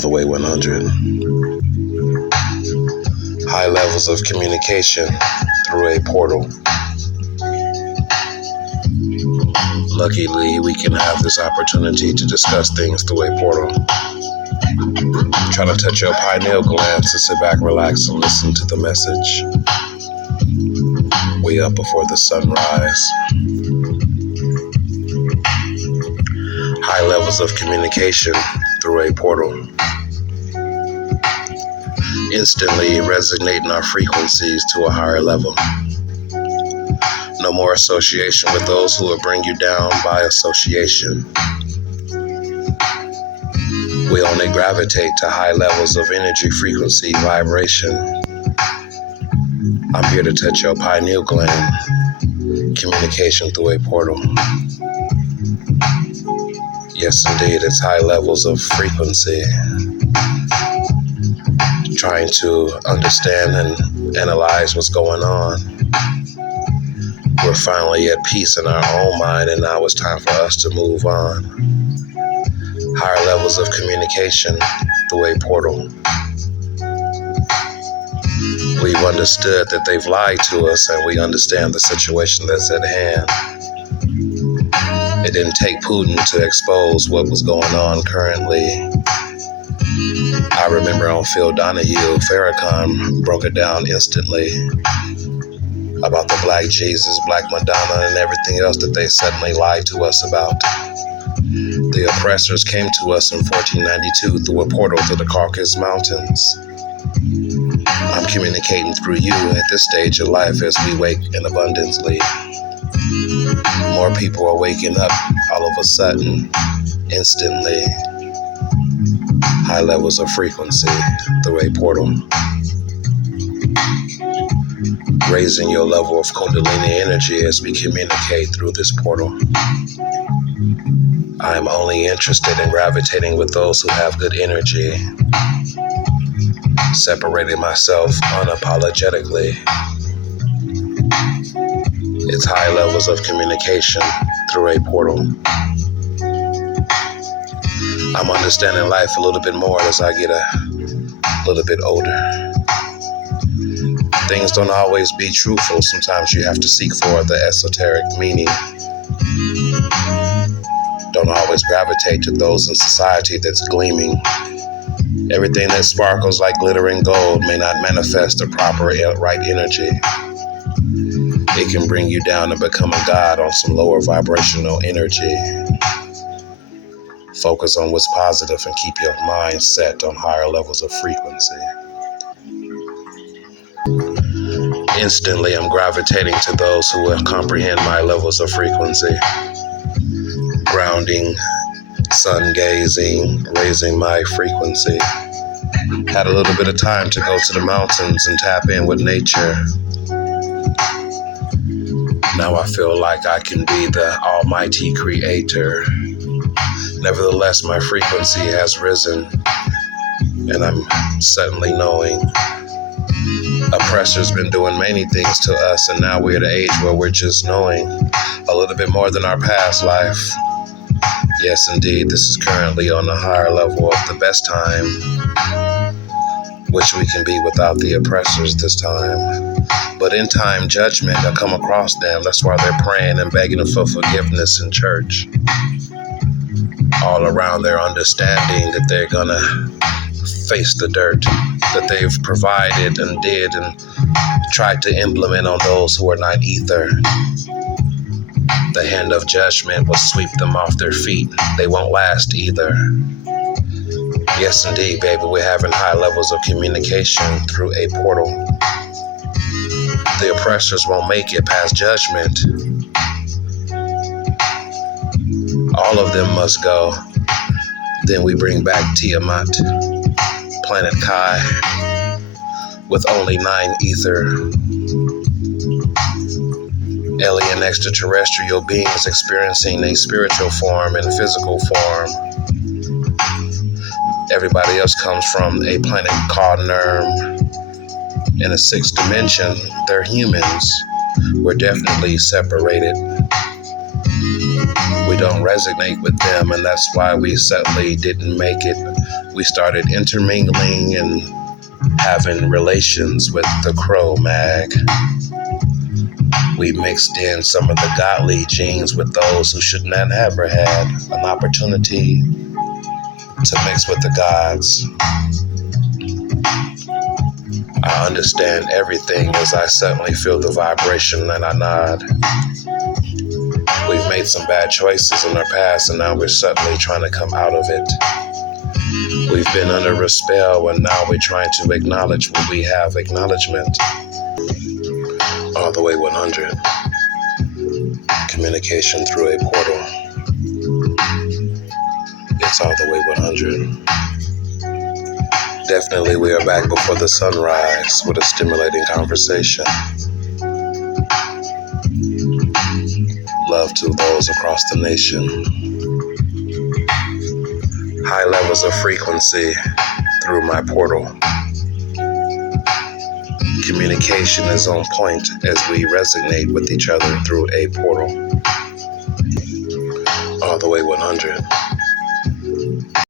all the way 100. High levels of communication through a portal. Luckily, we can have this opportunity to discuss things through a portal. Try to touch your pineal gland, so sit back, relax, and listen to the message. Way up before the sunrise. High levels of communication through a portal. Instantly resonating our frequencies to a higher level. No more association with those who will bring you down by association. We only gravitate to high levels of energy, frequency, vibration. I'm here to touch your pineal gland. Communication through a portal. Yes, indeed, it's high levels of frequency. Trying to understand and analyze what's going on. We're finally at peace in our own mind, and now it's time for us to move on. Higher levels of communication through a portal. We've understood that they've lied to us, and we understand the situation that's at hand. It didn't take Putin to expose what was going on currently. I remember on Phil Donahue, Farrakhan broke it down instantly about the Black Jesus, Black Madonna, and everything else that they suddenly lied to us about. The oppressors came to us in 1492 through a portal to the Caucasus Mountains. I'm communicating through you at this stage of life as we wake in abundantly. More people are waking up all of a sudden, instantly. High levels of frequency through a portal. Raising your level of Kundalini energy as we communicate through this portal. I am only interested in gravitating with those who have good energy. Separating myself unapologetically. It's high levels of communication through a portal. I'm understanding life a little bit more as I get a little bit older. Things don't always be truthful. Sometimes you have to seek for the esoteric meaning. Don't always gravitate to those in society that's gleaming. Everything that sparkles like glittering gold may not manifest the proper right energy. It can bring you down and become a god on some lower vibrational energy. Focus on what's positive and keep your mind set on higher levels of frequency. Instantly, I'm gravitating to those who will comprehend my levels of frequency. Grounding, sun gazing, raising my frequency. Had a little bit of time to go to the mountains and tap in with nature. Now I feel like I can be the almighty creator. Nevertheless, my frequency has risen, and I'm suddenly knowing oppressors been doing many things to us, and now we're at an age where we're just knowing a little bit more than our past life. Yes, indeed, this is currently on a higher level of the best time, which we can be without the oppressors this time. But in time, judgment will come across them. That's why they're praying and begging for forgiveness in church. All around their understanding that they're gonna face the dirt that they've provided and did and tried to implement on those who are not ether. The hand of judgment will sweep them off their feet. They won't last either. Yes, indeed, baby, we're having high levels of communication through a portal. The oppressors won't make it past judgment. All of them must go. Then we bring back Tiamat, planet Kai, with only 9 ether. Alien extraterrestrial beings experiencing a spiritual form and physical form. Everybody else comes from a planet called Nurm. In a 6th dimension, they're humans. We're definitely separated. We don't resonate with them, and that's why we suddenly didn't make it We started intermingling and having relations with the Crow Mag. We mixed in some of the godly genes with those who should not have ever had an opportunity to mix with the gods. I understand everything as I suddenly feel the vibration and I nod. We've made some bad choices in our past and now we're suddenly trying to come out of it. We've been under a spell and now we're trying to acknowledge when we have acknowledgement. All the way 100. Communication through a portal. It's all the way 100. Definitely we are back before the sunrise with a stimulating conversation. Love to those across the nation. High levels of frequency through my portal. Communication is on point as we resonate with each other through a portal. All the way 100.